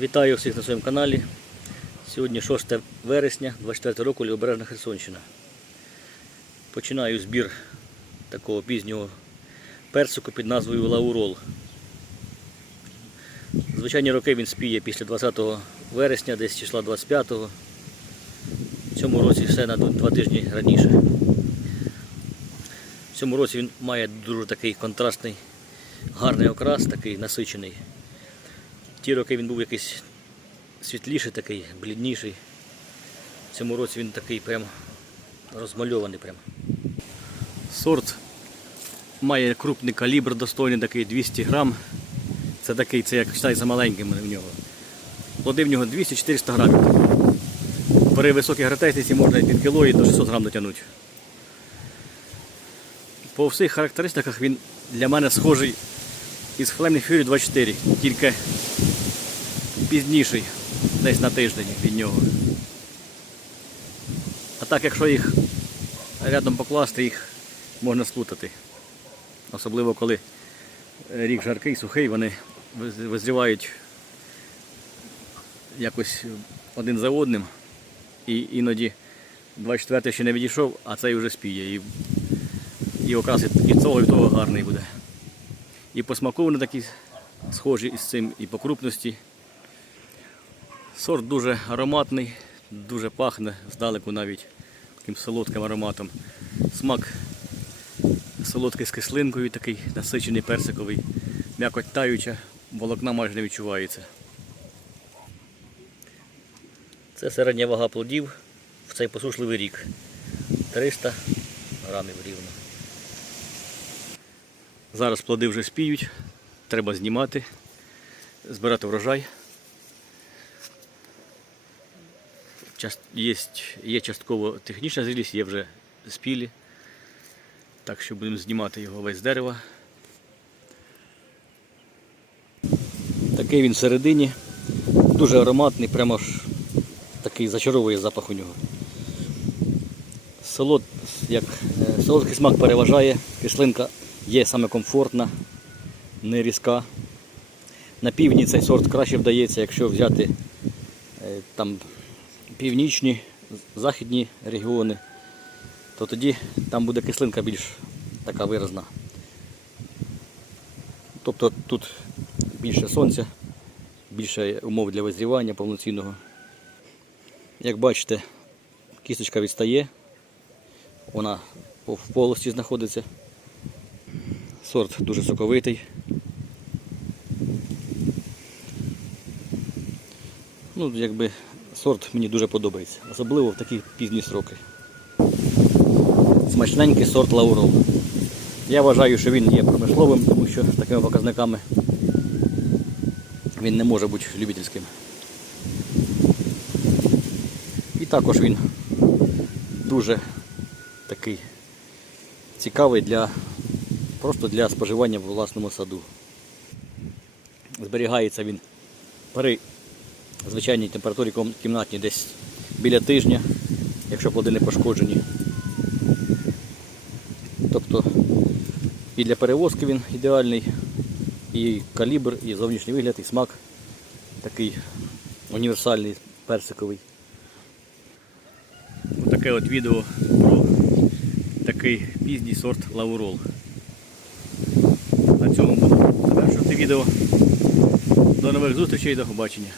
Вітаю всіх на своєму каналі. Сьогодні 6 вересня 24 року Лівобережна Херсонщина. Починаю збір такого пізнього персику під назвою Лаурол. Звичайні роки він спіє після 20 вересня, десь числа 25-го. В цьому році все на два тижні раніше. В цьому році він має дуже такий контрастний, гарний окрас, такий насичений. Ті роки він був якийсь світліший, такий, блідніший. В цьому році він такий прям розмальований. Прям. Сорт має крупний калібр, достойний такий 200 грам. Це такий, це як вважається маленьким в нього. Плоди в нього 200-400 грамів. При високій гратесності можна і під кіло і до 600 грам дотягнути. По всіх характеристиках він для мене схожий із Flaming Fury 24, тільки пізніший, десь на тиждень від нього. А так, якщо їх рядом покласти, їх можна сплутати. Особливо коли рік жаркий, сухий, вони визрівають якось один за одним. І іноді 24 ще не відійшов, а цей вже спіє. І, і окрас і того, і того гарний буде. І по смаку вони такі схожі із цим, і по крупності. Сорт дуже ароматний, дуже пахне здалеку навіть таким солодким ароматом. Смак солодкий з кислинкою, такий насичений персиковий, м'якоть таюча, волокна майже не відчувається. Це середня вага плодів в цей посушливий рік. 300 грамів рівно. Зараз плоди вже спіють, треба знімати, збирати врожай. Є, є частково технічна зрілість, є вже спілі. Так що будемо знімати його весь з дерева. Такий він всередині, дуже ароматний, прямо ж такий зачаровує запах у нього. Солод, як, е, солодкий смак переважає, кислинка є саме комфортна, не різка. На півдні цей сорт краще вдається, якщо взяти е, там північні, західні регіони, то тоді там буде кислинка більш така виразна. Тобто тут більше сонця, більше умов для визрівання повноцінного. Як бачите, кісточка відстає, вона в полості знаходиться. Сорт дуже соковитий. Ну, якби сорт мені дуже подобається, особливо в такі пізні сроки. Смачненький сорт лаурол. Я вважаю, що він є промисловим, тому що з такими показниками він не може бути любительським. І також він дуже такий цікавий для просто для споживання в власному саду. Зберігається він при звичайній температурі кімнатній десь біля тижня, якщо плоди не пошкоджені. Тобто і для перевозки він ідеальний, і калібр, і зовнішній вигляд, і смак такий універсальний, персиковий. Отаке от відео про такий пізній сорт лаурол. На цьому буду завершувати відео. До нових зустрічей, до побачення.